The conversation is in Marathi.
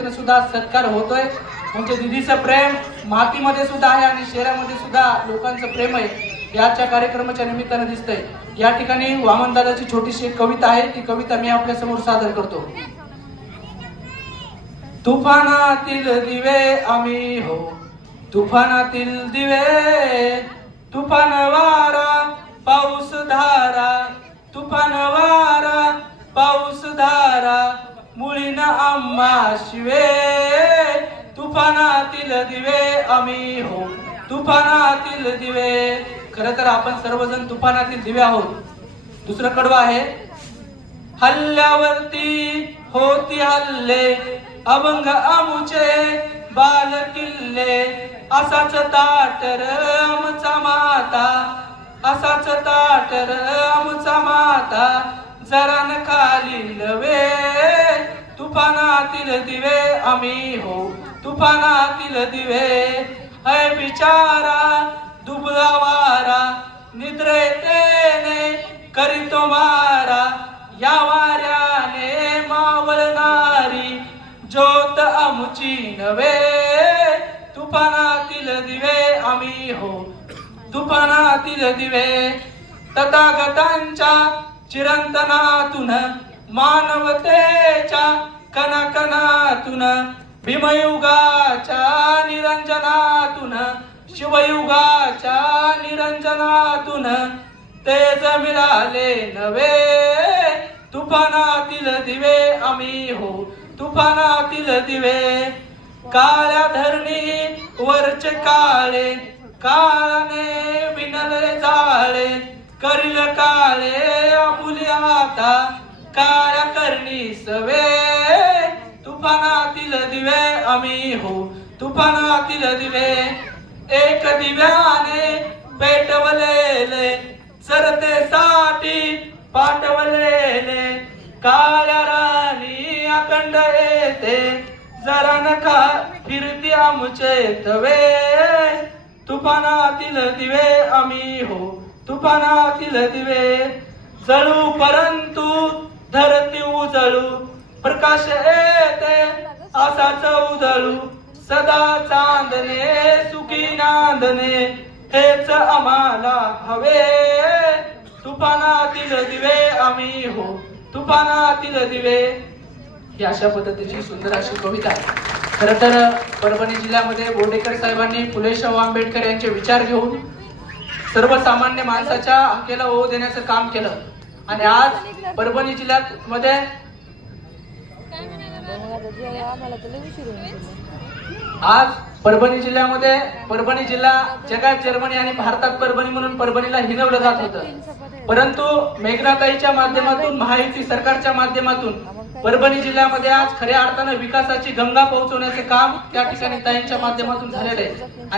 सुद्धा सत्कार होतोय. म्हणजे दिदीचं प्रेम मातीमध्ये सुद्धा आहे आणि शहरामध्ये सुद्धा लोकांचं प्रेम आहे. याच्या कार्यक्रमाच्या निमित्तानं दिसतंय. या ठिकाणी वामनदादाची छोटीशी एक कविता आहे. ती कविता मी आपल्यासमोर सादर करतो. तुफानातील दिवे आम्ही हो. तुफानातील दिवे तुफान वारा पाऊस धारा. तुफान वारा अम्मा शिवे तुफानातील दिवे आम्ही हो. तुफानातील दिवे. खर तर आपण सर्वजण तुफानातील दिवे आहोत. दुसरं कडवं आहे. हल्ल्यावरती होती हल्ले अभंग आमुचे बाल किल्ले. असाच ताटर आमचा माता असाच ताटर आमचा माता. जरा न खाली लवे. तुफानातील दिवे आम्ही हो. तुफानातील दिवे है बिचारा दुबला वारा निद्रेतेने करीतो मारा. या वाऱ्याने मावळणारी ज्योत आमची नवे तुफानातील दिवे आम्ही हो. तुफानातील दिवे तथागतांच्या चिरंतनातून मानवतेच्या कणाकणातून भीमयुगाच्या निरंजनातून शिवयुगाच्या निरंजनातून तेज मिळाले नवे तुफानातील दिवे आम्ही हो तुफानातील दिवे. काळ्या धरणी वरचे काळे काळाने विनले जाळे. करील काळे आपुली आता काळ्या करणी सवे. तुफानातील दिवे आम्ही हो. तुफानातील दिवे. एक दिव्याने पेटवलेले. सरतेसाठी पाठवलेले. काळ्या राणी अखंड येते. जरा नका फिरती आमचे तवे. तुफानातील दिवे आम्ही हो. तुफानातील दिवे. जळू परंतु धरती उजळू प्रकाश येते असाच उजळू. सदा चांदणे सुखी नांदणे हेच आम्हाला हवे. तुफानातील दिवे आम्ही हो तुफानातील दिवे. ही अशा पद्धतीची सुंदर अशी कविता आहे. खर तर परभणी जिल्ह्यामध्ये बोर्डेकर साहेबांनी फुले शाहू आंबेडकर यांचे विचार घेऊन सर्वसामान्य माणसाच्या हकेला ओ देण्याचं काम केलं. आणि आज परभणी जिल्ह्यात मध्ये आज परभणी जिल्ह्यामध्ये परभणी जिल्हा जगात जर्मनी आणि भारतात परभणी म्हणून परभणीला हिनवलं जात होतं. परंतु मेघनाताईच्या माध्यमातून महायुती सरकारच्या माध्यमातून परभणी जिल्ह्यामध्ये आज खऱ्या अर्थानं विकासाची गंगा पोहोचवण्याचे काम त्या ठिकाणी ताईंच्या माध्यमातून झालेलं आहे.